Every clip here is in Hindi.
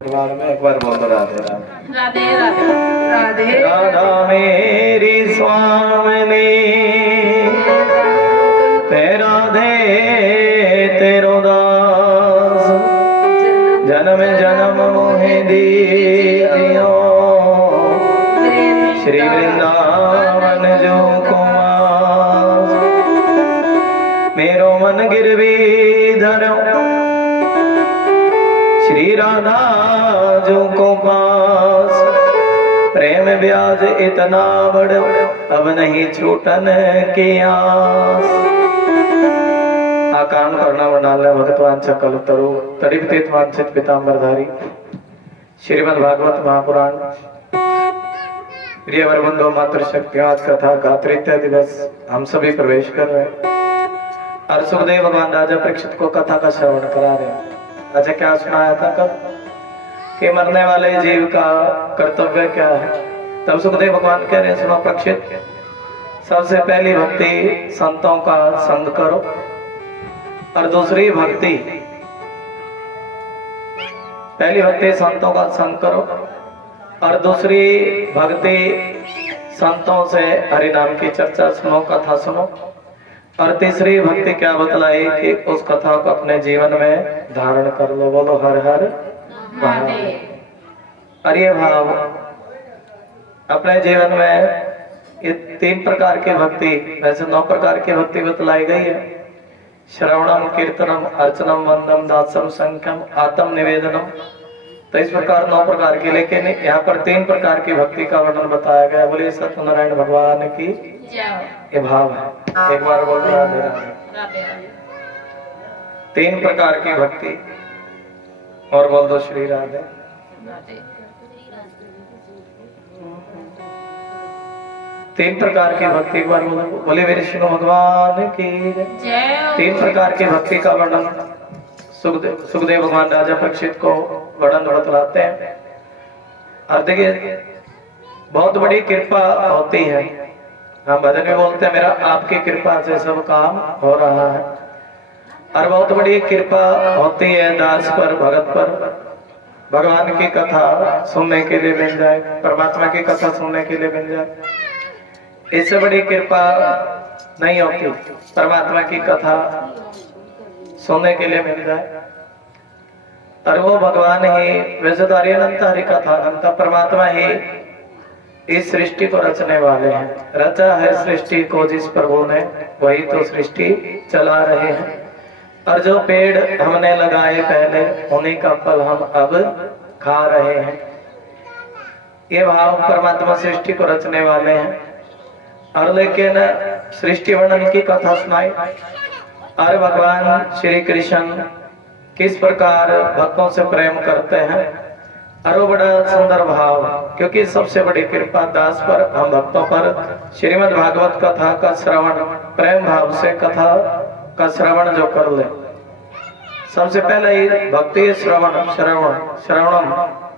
परिवार में एक बार बोलो राधे राधे राधे राधे राधे राधा मेरी स्वामिनी तेरा दे तेरो दास जन्म जन्म मोहे दीजियो श्री वृंदावन जो कुमार मेरो मन गिरवी धरो श्री राधा जो को पास प्रेम ब्याज इतना बड़ो अब नहीं छूटन की आस। आकान करना वर्णालय भगतवान सकल तरु तड़िपतित वांछित पीतांबरधारी श्रीमद् भागवत महापुराण प्रिय वरबंधो मातृ शक्ति आज कथा गात्रित्य दिवस हम सभी प्रवेश कर रहे हैं और सुखदेव भगवान राजा परीक्षित को कथा का श्रवण करा रहे हैं। अच्छा क्या सुनाया था कल कि मरने वाले जीव का कर्तव्य क्या है। तब सुखदेव भगवान कह रहे हैं सुनो परीक्षित, सबसे पहली भक्ति संतों का संग करो और दूसरी भक्ति पहली भक्ति संतों का संग करो और दूसरी भक्ति संतों से हरि नाम की चर्चा सुनो, कथा सुनो और तीसरी भक्ति क्या बतलाई कि उस कथा को अपने जीवन में धारण कर लो। बोलो हर हर महादेव। और ये भाव अपने जीवन में ये 3 प्रकार की भक्ति, वैसे 9 प्रकार की भक्ति बतलाई गई है। श्रवणम कीर्तनम अर्चनम वंदम दासम संख्यम आत्म निवेदनम। तो इस प्रकार 9 प्रकार की, लेकिन यहाँ पर 3 प्रकार की भक्ति का वर्णन बताया गया। बोलिए सत्यनारायण भगवान की ये भाव है। एक बार बोल राधे राधे। 3 प्रकार की भक्ति और बोल दो श्री राधे। 3 प्रकार की भक्ति एक बार बोले मेरे विष्णु भगवान की जय। 3 प्रकार की भक्ति का वर्णन सुखदेव भगवान राजा परीक्षित को वर्णन बतलाते हैं। और देखिए बहुत बड़ी कृपा होती है। हम भजन में बोलते हैं मेरा आपकी कृपा से सब काम हो रहा है। और बहुत बड़ी कृपा होती है दास पर, भगत पर, भगवान की कथा सुनने के लिए मिल जाए, परमात्मा की कथा सुनने के लिए मिल जाए। इससे बड़ी कृपा नहीं होती, परमात्मा की कथा सुनने के लिए मिल जाए। और वो भगवान ही, वैसे तो अनंत हरि कथा अनंत परमात्मा ही इस सृष्टि को रचने वाले हैं। रचा है सृष्टि को जिस प्रभु ने, वही तो सृष्टि चला रहे हैं। और जो पेड़ हमने लगाए पहले, उन्हीं का फल हम अब खा रहे हैं। ये भाव परमात्मा सृष्टि को रचने वाले हैं। और लेकिन सृष्टि वर्णन की कथा सुनाई और भगवान श्री कृष्ण किस प्रकार भक्तों से प्रेम करते हैं। और वो बड़ा सुंदर भाव, क्योंकि सबसे बड़ी कृपा दास पर, हम भक्तों पर श्रीमद् भागवत कथा का श्रवण प्रेम भाव से कथा का श्रवण जो कर ले। सबसे पहले ही भक्ति श्रवण श्रवणम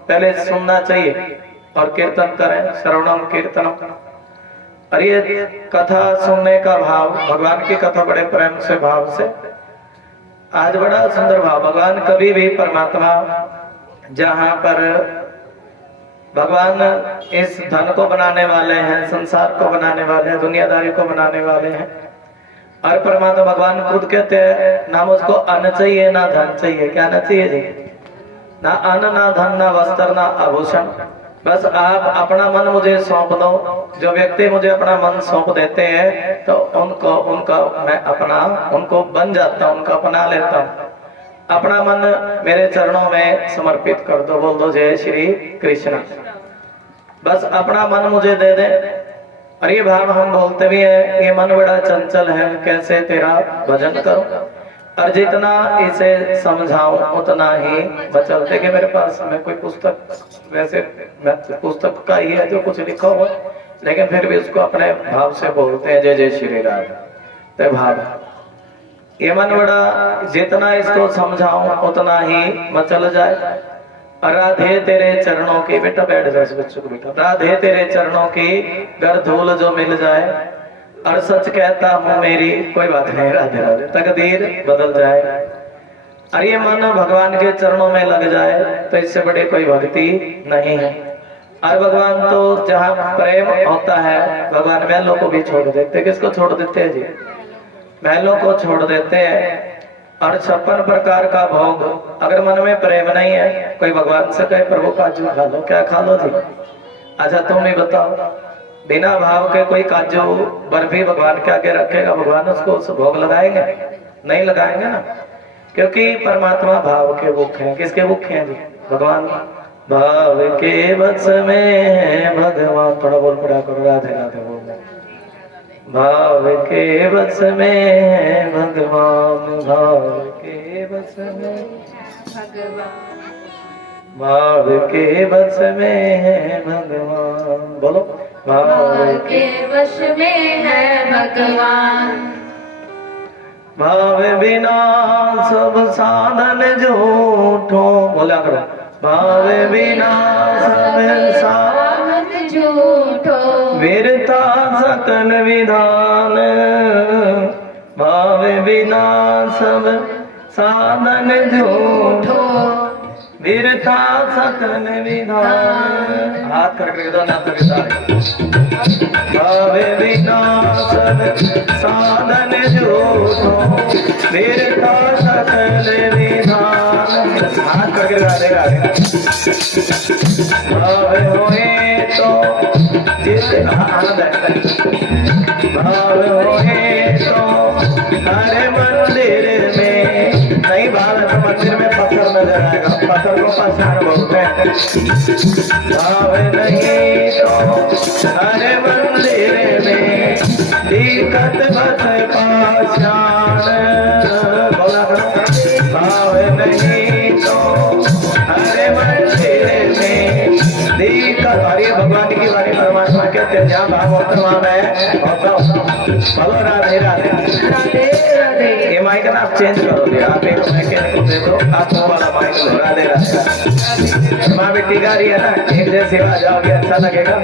पहले सुनना चाहिए और कीर्तन करें, श्रवणम कीर्तनम। और ये कथा सुनने का भाव, भगवान की कथा बड़े प्रेम से भाव से, आज बड़ा सुंदर भाव। भगवान कभी भी परमात्मा जहाँ पर भगवान इस धन को बनाने वाले हैं, संसार को बनाने वाले हैं, दुनियादारी को बनाने वाले हैं। और परमात्मा भगवान खुद कहते हैं ना मुझको अन्न चाहिए ना धन चाहिए। क्या ना चाहिए जी? ना अन्न ना धन ना वस्त्र ना आभूषण, बस आप अपना मन मुझे सौंप दो। जो व्यक्ति मुझे अपना मन सौंप देते हैं तो उनका मैं अपना उनको बन जाता हूँ, उनको अपना लेता हूँ। अपना मन मेरे चरणों में समर्पित कर दो। बोल दो जय श्री कृष्ण। बस अपना मन मुझे दे दे। और ये भाव हम बोलते भी है, ये मन बड़ा चंचल है, कैसे तेरा भजन करूं। और जितना इसे समझाऊं उतना ही बचल। देखिए मेरे पास में कोई पुस्तक, वैसे पुस्तक का ही है जो कुछ लिखा हुआ, लेकिन फिर भी उसको अपने भाव से बोलते हैं जय जय श्री राम। तो भाव ये मन बड़ा, जितना इसको समझाऊं उतना ही मचल जाए। राधे तेरे चरणों की, बेटा बैठ जाए बच्चों को, बेटा राधे तेरे चरणों की घर धूल जो मिल जाए। और सच कहता हूँ मेरी, कोई बात नहीं राधे राधे, तकदीर बदल जाए। और ये मन भगवान के चरणों में लग जाए तो इससे बड़ी कोई भक्ति नहीं है। और भगवान तो जहाँ प्रेम होता है भगवान महलों को भी छोड़ देते। किसको छोड़ देते हैं जी? महलों को छोड़ देते हैं। और 56 प्रकार का भोग, अगर मन में प्रेम नहीं है, कोई भगवान से कहे प्रभु काजू खा लो, क्या खा लो जी? अच्छा तुम ही बताओ, बिना भाव के कोई काजू बर्फी भगवान के आगे रखेगा, भगवान उसको उस भोग लगाएंगे? नहीं लगाएंगे ना, क्योंकि परमात्मा भाव के भूखे हैं। किसके भूखे हैं जी? भगवान भाव के बस में है भगवान। थोड़ा बोल पड़ा करो, राधे राधे बोल। भाव के बस में है भगवान, भाव के बस में भगवान, भाव के बस में है भगवान। बोलो, भाव के वश में है भगवान। भाव बिना सब साधन झूठो। बोला करो, भाव बिना सब साधन झूठो, वीरता सकल विधान। भाव बिना सब साधन झूठो, वीरता सकल विधान। हाथ करके दो ना भाव बिना सब साधन झूठो, वीरता सकल विधान। हाथ करके राधे राधे। भाव होए तो जित आनंद है। भाव होए तो हर मंदिर में, नहीं भाव तो मंदिर में पत्थर नजर आएगा, पत्थर को पहचान बोलते हैं। भाव नहीं तो हर मंदिर में दिक्कत बस पहचान। बोला भाव नहीं तो हर मंदिर में दिक्कत। अरे भगवान की वाणी परमात्मा कहते हैं, जहाँ भाव होता वहाँ मैं होता हूँ। बोलो राधे राधे राधे राधे। ये माइक ना आप चेंज करो दे, आप एक मैकेनिक को दे दो, आप वो वाला माइक लो। राधे राधे। माँ बेटी गा रही है ना, एक जैसे आ जाओगे अच्छा लगेगा।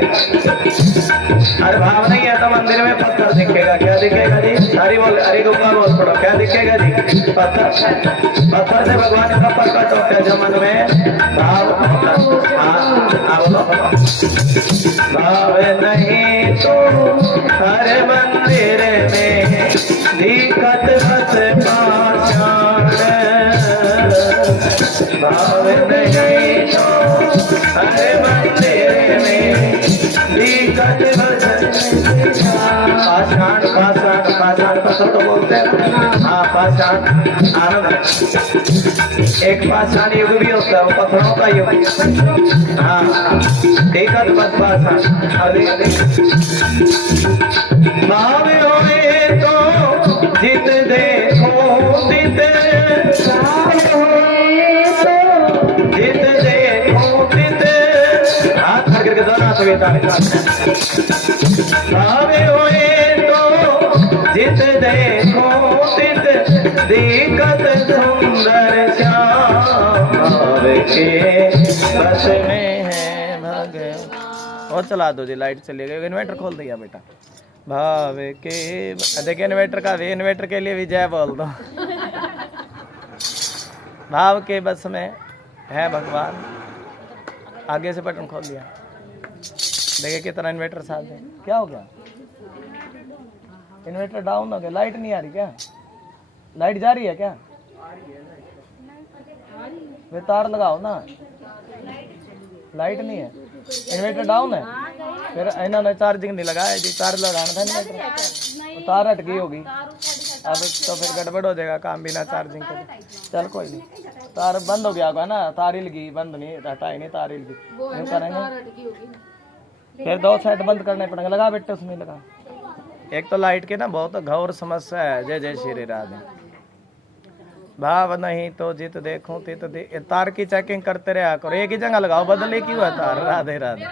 अरे भाव नहीं है तो मंदिर में पत्थर दिखेगा, क्या दिखेगा जी? हरी बोल, हरी गुम्बा बोल पड़ो, क्या दिखेगा जी? पत्थर। पत्थर से भगवान का प्रकट होता है जो मन में भाव होता है। हाँ बोलो, भाव नहीं तो हर मंदिर में दिक्कत बस पहचान। भाव नहीं तो हर मंदिर में दिक्कत बस पाषाण। पाषाण पाषाण पत्थर तो बोलते हैं। हाँ पाषाण आनंद है। एक पाषाण युग भी होता है, वो पत्थरों का युग। हाँ दिक्कत बस पाषाण। भाव होए तो जित देखो तित, जित देखो तित। हाथ करके दोनों सवेता। भाव होए तो जित देखो तित, दिक्कत सुंदर श्याम। भाव के बस में है भगवान। और चला दो जी, लाइट चली गई। इन्वर्टर खोल दिया बेटा। भाव के देखिए इन्वर्टर का भी, इन्वर्टर के लिए भी जय बोल दो। भाव के बस में है भगवान। आगे से बटन खोल दिया, देखिए कितना इन्वर्टर साथ है। क्या हो गया? इन्वर्टर डाउन हो गया, लाइट नहीं आ रही क्या? लाइट जा रही है क्या? वे तार लगाओ ना, लाइट नहीं है, इन्वर्टर डाउन है। फिर इन्होंने चार्जिंग नहीं लगाया जी, चार्ज लगाना था इन्वर्टर, तार हट गई होगी अब तो फिर गड़बड़ हो जाएगा काम बिना चार्जिंग के। चल कोई नहीं, तार बंद हो गया होगा ना, तार हिल गई, बंद नहीं हटाई नहीं, तार हिल गई। यूँ करेंगे फिर 2 साइड बंद करने पड़ेंगे। लगा बेटे उसमें लगा। एक तो लाइट की ना बहुत घोर समस्या है। जय जय श्री राधे। भाव नहीं तो जित देखो तित तार की चेकिंग करते रहा करो, एक ही जगह लगाओ, बदले क्यों है तार? राधे राधे।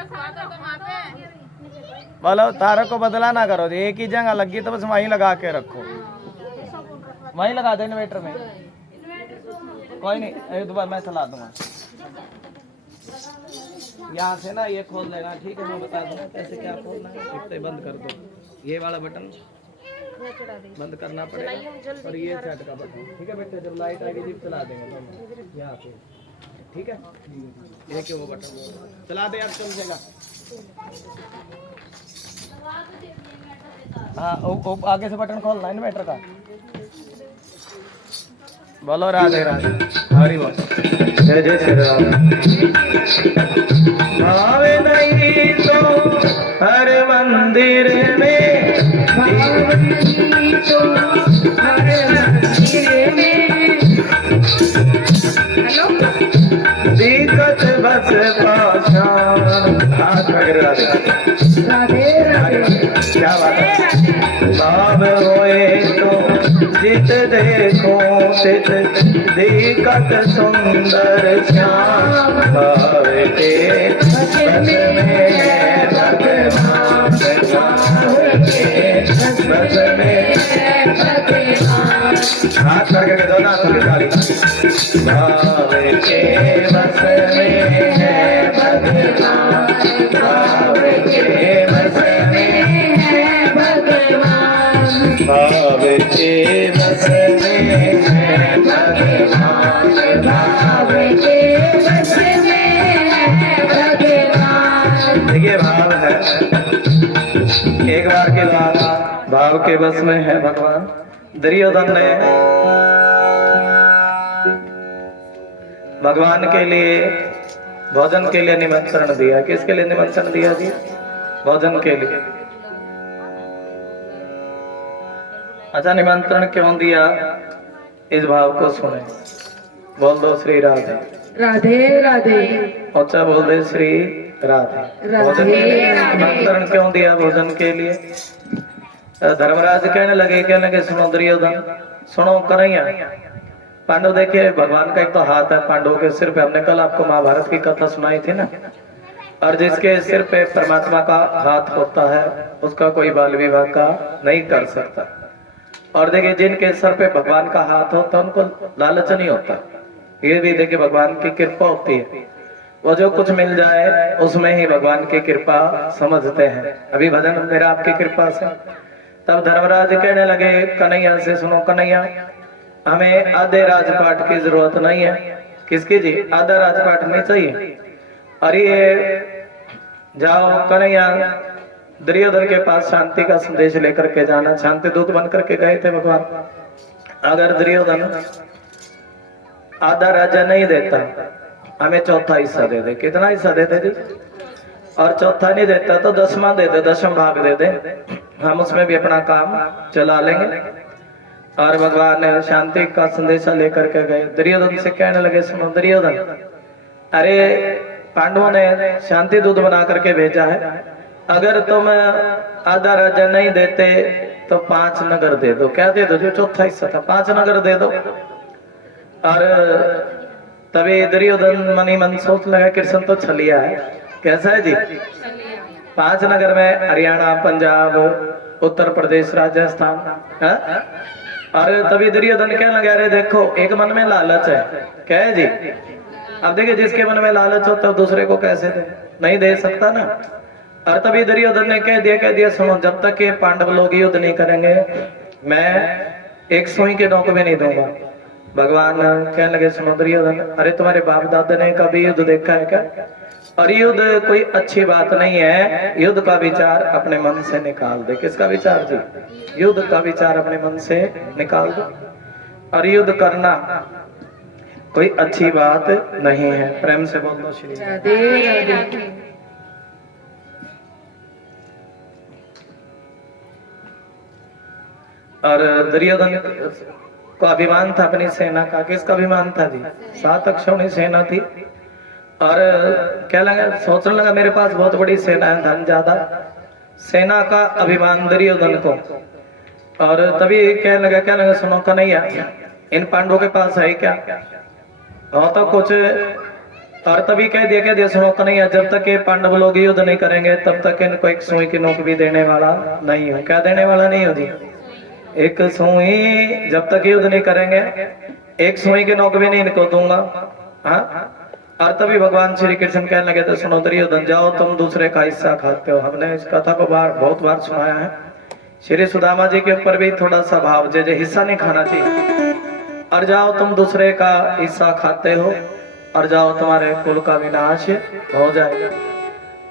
बोलो तार को बदला ना करो जी, एक ही जगह लगी तो बस वहीं लगा के रखो, वहीं लगा दो इन्वर्टर में। कोई नहीं, एक बार मैं चला दूंगा यहाँ से ना, ये खोल देना ठीक है, मैं बता दूंगा कैसे क्या खोलना है। इतने बंद कर दो ये वाला बटन, बंद करना पड़ेगा और ये सेट का बटन, ठीक है बेटे। जब लाइट आएगी जब चला देंगे दोनों यहाँ पे, ठीक है। ये क्यों वो बटन चला दे, अब चल जाएगा। हाँ आगे से बटन खोलना है इन्वर्टर का। बोलो राधे राधे, हरी बोल, जय जय श्री राम। भावे नहीं तो हर मंदिर में, तो हर मंदिर में दिक्कत बस पाषाण। हाथ रख राधे राधे राधे, क्या बात है। भाव होए तो जित देखो तित दिक्कत सुंदर श्याम। भाव के बस में भगवान, भाव के बस में भगवान। हाथ करके दो ना थोड़ी सारी। भाव के बस में है भगवान, भाव के बस में है भगवान, भाव के बस में है भगवान, भाव के बस में है भगवान। देखिए भाव है, एक बार के बाद भाव के बस में है भगवान। दुर्योधन ने भगवान के लिए भोजन के लिए निमंत्रण दिया। किसके लिए निमंत्रण दिया जी? भोजन के लिए। अच्छा, निमंत्रण क्यों दिया, इस भाव को सुने। बोल दो श्री राधे राधे राधे, अच्छा बोल दे श्री राधे। भोजन के लिए निमंत्रण क्यों दिया? भोजन के लिए। धर्मराज कहने लगे सुनो दुर्योधन, सुनो कन्हैया, पांडव देखिए भगवान का एक तो हाथ है पांडवों के सिर पे। हमने कल आपको महाभारत की कथा सुनाई थी ना, और जिसके सिर पे परमात्मा का हाथ होता है उसका कोई बाल विवाह का नहीं कर सकता। और देखिए जिनके सर पे भगवान का हाथ होता है उनको लालच नहीं होता। ये भी देखिए भगवान की कृपा होती है, वो जो कुछ मिल जाए उसमें ही भगवान की कृपा समझते हैं। अभी भजन मेरा आपकी कृपा से। तब धर्मराज कहने लगे कन्हैया से, सुनो कन्हैया, हमें आधे राजपाट की जरूरत नहीं है। किसकी जी? आधा राजपाट नहीं चाहिए। और ये जाओ कन्हैया दुर्योधन के पास शांति का संदेश लेकर के जाना। शांति दूत बन करके गए थे भगवान। अगर दुर्योधन आधा राजा नहीं देता, हमें चौथा हिस्सा दे दे। कितना हिस्सा देते जी? और चौथा नहीं देता तो 10वां दे दे, 10वां भाग दे दे, हम उसमें भी अपना काम चला लेंगे। और भगवान ने शांति का संदेशा लेकर के गए। दुर्योधन से कहने लगे, सुनो दुर्योधन, अरे पांडवों ने शांति दूत बना करके भेजा है, अगर तुम आधा राजा नहीं देते तो 5 नगर दे दो। क्या दे दो? जो चौथा हिस्सा था 5 नगर दे दो। और तभी दुर्योधन मनी मन सोच लगा कृष्ण तो छलिया है। कैसा है जी? 5 नगर में हरियाणा, पंजाब, उत्तर प्रदेश, राजस्थान है? और तभी दुर्योधन कहने लगा, अरे देखो एक मन में लालच है। क्या है जी? अब देखिए जिसके मन में लालच होता है दूसरे को कैसे दे? नहीं दे सकता ना। और तभी दुर्योधन ने कह दिया सुनो, जब तक ये पांडव लोग युद्ध नहीं करेंगे मैं एक सुई के नोक भी नहीं दूंगा। भगवान कहने लगे, सुनो दुर्योधन, अरे तुम्हारे बाप दादा ने कभी युद्ध देखा है क्या? और युद्ध कोई अच्छी बात नहीं है। युद्ध का विचार अपने मन से निकाल दे। किसका विचार जी? युद्ध का विचार अपने मन से निकाल दो। और युद्ध करना कोई अच्छी बात नहीं है। प्रेम से बोल दो श्री राधे। और दुर्योधन को अभिमान था अपनी सेना का। किसका अभिमान था जी? 7 अक्षौणी सेना थी। और क्या लगा, सोचने लगा मेरे पास बहुत बड़ी सेना है, धन ज्यादा, सेना का अभिमान दुर्योधन को। और तभी क्या लगा सुनो कन्हैया, इन पांडवों के पास है क्या? हो तो कुछ। और तभी कह दिया सुनो कन्हैया, जब तक ये पांडव लोग युद्ध नहीं करेंगे तब तक इनको एक सुई की नोक भी देने वाला नहीं हो। क्या देने वाला नहीं हो जी? एक सुई, जब तक युद्ध नहीं करेंगे एक सुई की नोक भी नहीं इनको दूंगा। हाँ। और तभी भगवान श्री कृष्ण कहने लगे थे, सुनो दुर्योधन, जाओ तुम दूसरे का हिस्सा खाते हो। हमने इस कथा को बहुत बार सुनाया है। श्री सुदामा जी के ऊपर भी थोड़ा सा भाव जैसे हिस्सा नहीं खाना चाहिए। और जाओ तुम दूसरे का हिस्सा खाते हो और जाओ तुम्हारे कुल का विनाश हो जाएगा।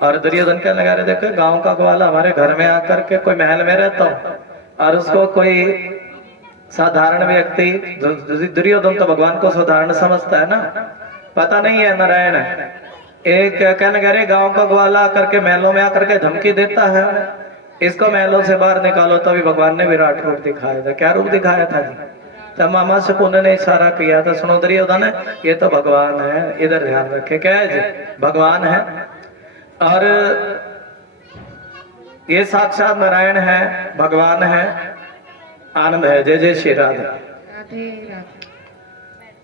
और दुर्योधन क्या लगा रहे, देखो गांव का ग्वाला हमारे घर में आकर के कोई महल में रहता हो और उसको कोई साधारण व्यक्ति, दुर्योधन तो भगवान को साधारण समझता है ना, पता नहीं है नारायण है। एक कहने कह रहे गांव का ग्वाला आकर के महलों में आकर के धमकी देता है, इसको महलों से बाहर निकालो। तभी भगवान ने विराट रूप दिखाया था। क्या रूप दिखाया था जी? तब मामा शकुन ने इशारा किया था, सुनो दुर्योधन ये तो भगवान है, इधर ध्यान रखे। क्या है जी? भगवान है और ये साक्षात नारायण है, भगवान है, आनंद है। जय जय श्री राधा।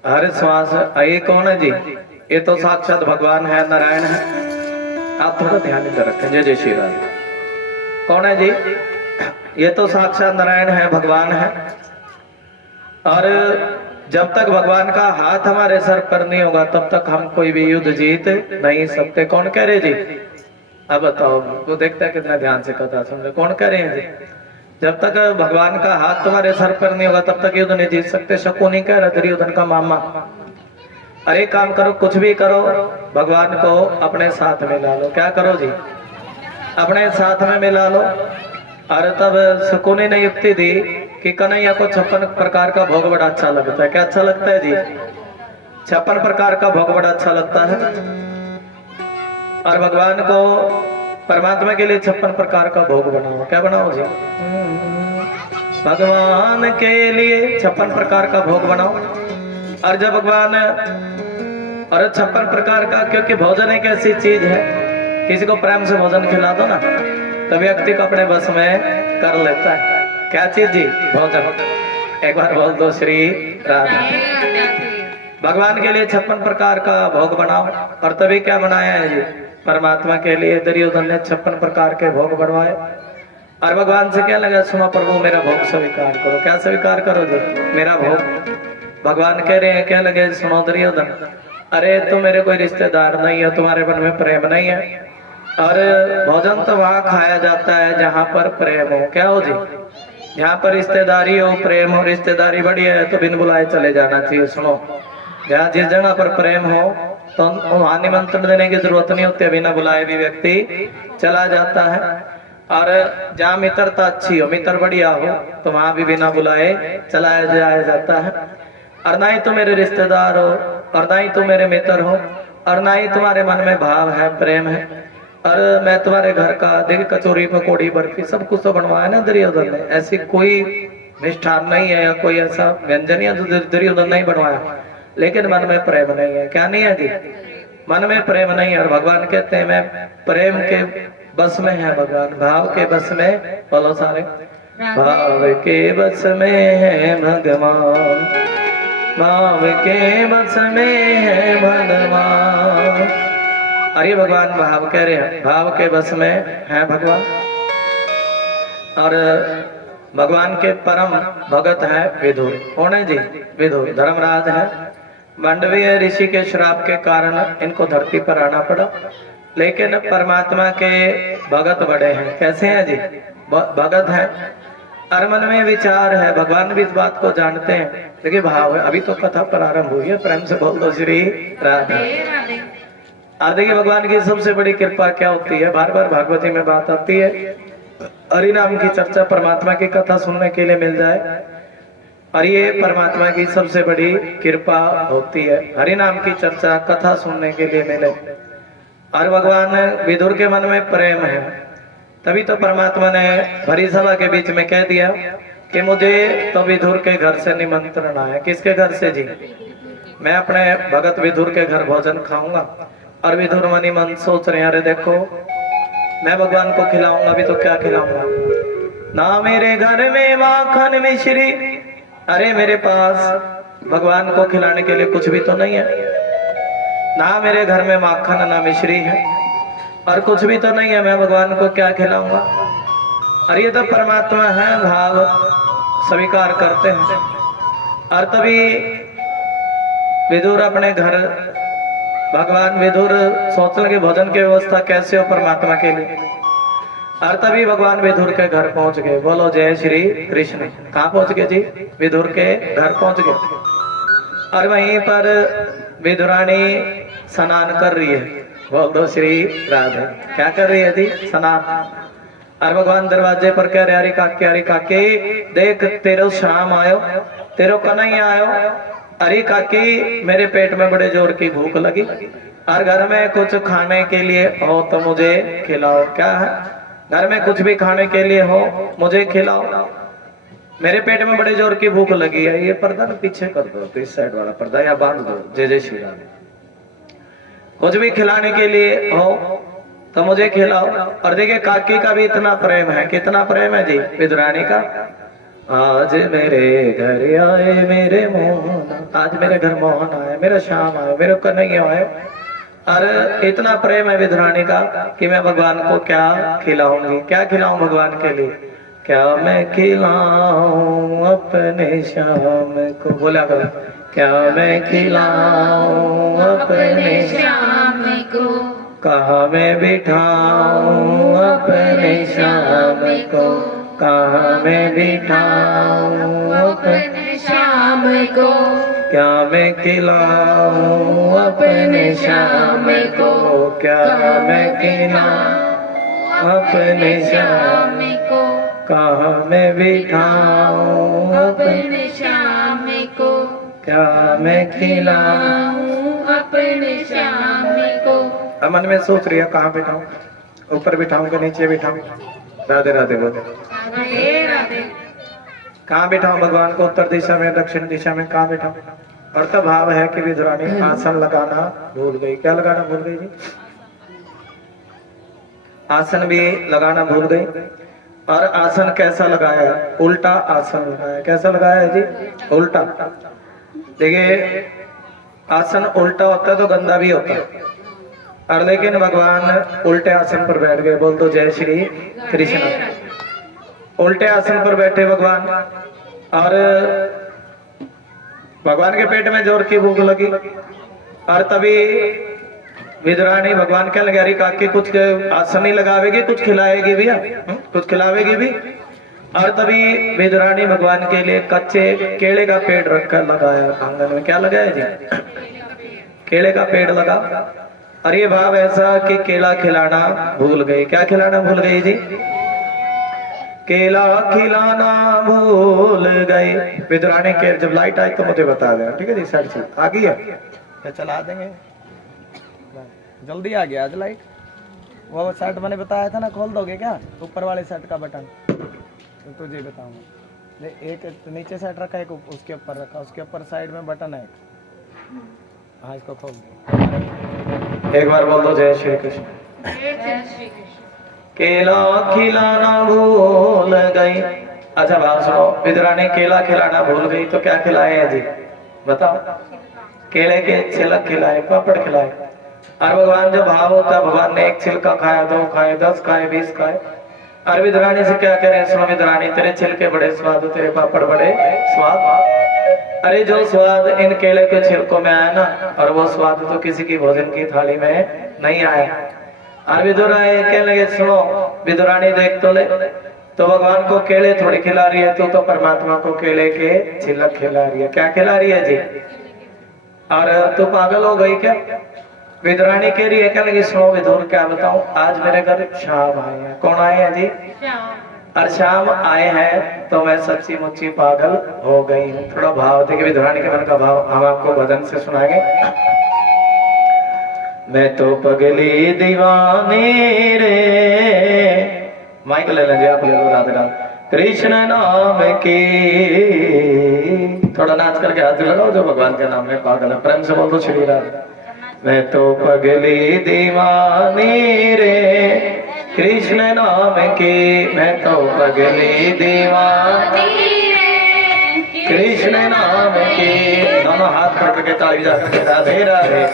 हर श्वास ये कौन है जी? ये तो साक्षात भगवान है, नारायण है। आप थोड़ा ध्यान इधर रखें। जय जय श्री राधा। कौन है जी? ये तो साक्षात नारायण है, भगवान है। और जब तक भगवान का हाथ हमारे सर पर नहीं होगा तब तक हम कोई भी युद्ध जीत नहीं सकते। कौन कह रहे जी? अब बताओ, वो देखता है कितना ध्यान से कथा सुन रहे। कौन कह रहे हैं जी? जब तक भगवान का हाथ तुम्हारे सर पर नहीं होगा तब तक युद्ध नहीं जीत सकते। शकुन नहीं कह रहा, दुर्योधन का मामा। अरे काम करो, कुछ भी करो, भगवान को अपने साथ में ला लो। क्या करो जी? अपने साथ में मिला लो। और तब शकुनी ने युक्ति दी कि कन्हैया को 56 प्रकार का भोग बड़ा अच्छा लगता है। क्या अच्छा लगता है जी? 56 प्रकार का भोग बड़ा अच्छा लगता है। और भगवान को, परमात्मा के लिए 56 प्रकार का भोग बनाओ। क्या बनाओ जी? भगवान के लिए 56 प्रकार का भोग बनाओ। और जब भगवान, और 56 प्रकार का, क्योंकि भोजन एक ऐसी चीज है, किसी को प्रेम से भोजन खिला दो ना तो व्यक्ति को अपने बस में कर लेता है। क्या चीज जी? भोजन। एक बार बोल दो श्री राधा। भगवान के लिए 56 प्रकार का भोग बनाओ। और तभी क्या बनाया है जी? परमात्मा के लिए दुर्योधन ने 56 प्रकार के भोग बनवाए। और भगवान से क्या लगा, सुनो प्रभु मेरा भोग स्वीकार करो। क्या स्वीकार करो जी? मेरा भोग। भगवान कह रहे हैं, क्या लगे, सुनो दुर्योधन, अरे तुम मेरे कोई रिश्तेदार नहीं है, तुम्हारे मन में प्रेम नहीं है। और भोजन तो वहां खाया जाता है जहां पर प्रेम हो। क्या हो जी? जहाँ पर रिश्तेदारी हो, प्रेम हो, रिश्तेदारी बढ़िया है तो बिन बुलाए चले जाना चाहिए। सुनो, जहाँ जिस जगह पर प्रेम हो तो वहां निमंत्रण देने की जरूरत नहीं होती, बिना बुलाए भी व्यक्ति चला जाता है। और जहाँ मित्रता अच्छी हो, मित्र बढ़िया हो, तो वहां भी बिना बुलाए चला जाया जाता है। और ना ही तुम मेरे रिश्तेदार हो, और ना ही तुम मेरे मित्र हो, और ना ही तुम्हारे मन में भाव है, प्रेम है, और मैं तुम्हारे घर का देख कचौरी पकौड़ी बर्फी सब कुछ तो बनवाया ना दुर्योधन ने। ऐसी कोई मिष्ठान नहीं है या कोई ऐसा व्यंजन या दुर्योधन नहीं बनवाया, लेकिन मन में प्रेम नहीं है। क्या नहीं है जी? मन में प्रेम नहीं है। और भगवान कहते हैं मैं प्रेम के बस में है, भगवान भाव के बस में। बोलो सारे, भाव के बस में है भगवान, भाव के बस में है भगवान। अरे भगवान भाव कह रहे हैं, भाव के बस में है भगवान। और भगवान के परम भगत है विदुर। कौन है जी? विदुर धर्मराज है। मांडवीय ऋषि के श्राप के कारण इनको धरती पर आना पड़ा, लेकिन परमात्मा के भगत बड़े हैं। कैसे हैं जी? भगत है। और मन में विचार है, भगवान भी इस बात को जानते हैं। देखिए भाव है। अभी तो कथा प्रारंभ हुई है, प्रेम से बोल दो श्री राधे। और देखिए भगवान की सबसे बड़ी कृपा क्या होती है, बार बार भागवती में बात आती है, हरि नाम की चर्चा, परमात्मा की कथा सुनने के लिए मिल जाए। और ये परमात्मा की सबसे बड़ी कृपा होती है, हरि नाम की चर्चा कथा सुनने के लिए मिले। और भगवान विदुर के मन में प्रेम है, तभी तो परमात्मा ने भरी सभा के बीच में कह दिया कि मुझे तो विदुर के घर से निमंत्रण आया। किसके घर से जी? मैं अपने भगत विदुर के घर भोजन खाऊंगा। और विदुर मनी मन सोच रहे हैं, अरे देखो मैं भगवान को खिलाऊंगा, अभी तो क्या खिलाऊंगा ना, मेरे घर में माखन मिश्री। अरे मेरे पास भगवान को खिलाने के लिए कुछ भी तो नहीं है ना, मेरे घर में माखन ना मिश्री है और कुछ भी तो नहीं है, मैं भगवान को क्या खिलाऊंगा। और ये तो परमात्मा है, भाव स्वीकार करते हैं। और तभी विदुर अपने घर, भगवान विदुर सोच लगे भोजन की व्यवस्था कैसे हो परमात्मा के लिए। और तभी भगवान विदुर के घर पहुंच गए। बोलो जय श्री कृष्ण। कहाँ पहुंच गए जी? विदुर के घर पहुंच गए। और वहीं पर विदुरानी स्नान कर रही है। बोल दो श्री राधे। क्या कर रही है जी? स्नान। और भगवान दरवाजे पर कह रहे अरे काके देख तेरो शाम आयो, तेरो कन्हैया आयो। अरे काकी मेरे पेट में बड़े जोर की भूख लगी और घर में कुछ खाने के लिए हो तो मुझे खिलाओ। क्या है? घर में कुछ भी खाने के लिए हो मुझे खिलाओ, मेरे पेट में बड़े जोर की भूख लगी है। ये पर्दा ना पीछे कर दो, तो इस साइड वाला पर्दा या बांध दो। जय जय श्री राम। कुछ भी खिलाने के लिए हो तो मुझे खिलाओ। और देखिए काकी का भी इतना प्रेम है। कितना प्रेम है जी विदुरानी का? आज मेरे घर आए मेरे मोहन, आज मेरे घर मोहन आए, मेरा श्याम आए, मेरे कन्हैया आए। और इतना प्रेम है विदुरानी का कि मैं भगवान को क्या खिलाऊंगी, क्या खिलाऊं भगवान के लिए? क्या मैं खिलाऊं अपने श्याम को? बोला करो, क्या मैं खिलाऊं अपने श्याम को, कहाँ मैं बिठाऊं अपने श्याम को, कहाँ मैं बिठाऊं अपने श्याम को, क्या मैं खिलाऊं अपने श्याम को, क्या मैं खिलाऊं अपने श्याम को, कहाँ मैं बिठाऊं अपने श्याम को, क्या मैं खिलाऊं। अपने श्याम को। अब मन में सोच रही है कहाँ बिठाऊं, ऊपर बिठाऊं कि नीचे बिठाऊं? राधे राधे बोले। राधे राधे। कहाँ बिठाऊं भगवान को? उत्तर दिशा में, दक्षिण दिशा में, कहाँ बिठाऊं? और तब भाव है कि विदुरानी आसन लगाना भूल गई। क्या लगाना भूल गई जी? आसन भी लगाना भूल गई। और आसन कैसा लगाया? उल्टा आसन लगाया। कैसा लगाया है जी? उल्टा। देखिए आसन उल्टा होता है तो गंदा भी होता है। और लेकिन भगवान उल्टे आसन पर बैठ गए। बोल तो जय श्री कृष्ण। उल्टे आसन पर बैठे भगवान। और भगवान के पेट में जोर की भूख लगी। और तभी विदुरानी भगवान क्या लगे अरे काकी कुछ आसन ही लगावेगी, कुछ खिलाएगी भैया, कुछ खिलावेगी भी। और तभी विदुरानी भगवान के लिए कच्चे केले का पेड़ रखकर लगाया आंगन में। क्या लगाया जी? केले का पेड़ लगा। और ये भाव ऐसा कि केला खिलाना भूल गई। क्या खिलाना भूल गई जी? केला खिलाना भूल गई विदुरानी के। जब लाइट आई तो मुझे बता देना, ठीक है जी? साइड से आ गई है क्या? चला देंगे, जल्दी आ गया आज लाइट। वो शर्ट मैंने बताया था ना, खोल दोगे क्या ऊपर वाले शर्ट का बटन? तो तुझे बताऊंगा। एक नीचे साइड रखा है, एक उसके ऊपर रखा, उसके ऊपर साइड में बटन है। हाँ इसको खोल दो। एक बार बोल दो जय श्री कृष्ण। जय श्री कृष्ण। केला खिलाना भूल गई। अच्छा बात सुनो, विदुरानी केला खिलाना भूल गई तो क्या खिलाए हैं जी? बताओ। केले के छिलक खिलाए, पापड़ खिलाए। और भगवान जो भाव होता है, भगवान ने एक छिलका खाया, 2 खाए, 10 खाए, 20 खाए। और विदुरानी से क्या कह रहे हैं? सुनो विदुरानी, तेरे छिलके बड़े स्वाद, तेरे पापड़ बड़े स्वाद। अरे जो स्वाद इन केले के छिलकों में आया ना, और वो स्वाद तो किसी की भोजन की थाली में नहीं आया। और विदुरानी कहने लगे सुनो विदुरानी देख तो ले, तो भगवान को केले थोड़ी खिला रही है, तो परमात्मा को केले के छिलक खिला रही है। क्या खिला रही है जी? और तू पागल हो गई क्या? विदुरानी कह रही है, क्या लगी सुनो विदुर क्या बताऊं, आज मेरे घर श्याम आए हैं। कौन आए हैं जी? और श्याम आए हैं तो मैं सच्ची मुच्ची पागल हो गई हूँ। थोड़ा भाव देखिए विदुरानी के मन का भाव हम आपको भजन से सुनाएंगे। मैं तो पगली दीवानी रे, माइक ले लेंगे आप, ले लो राधे राधे। कृष्ण नाम की, थोड़ा नाच करके हाथ लगाओ जो भगवान के नाम में पागल है। प्रेम से बोल दो श्री राधे। मैं तो पगली दीवानी रे कृष्ण नाम की, मैं तो पगली दीवानी कृष्ण नाम की। दोनों हाथ पकड़ के ताली जा करके राधे राधे।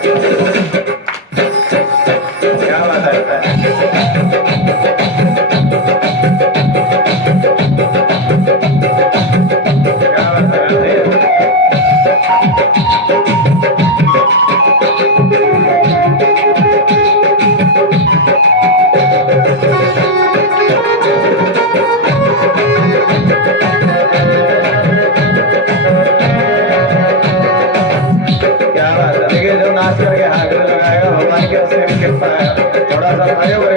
क्या बात है? थोड़ा सा सहयोग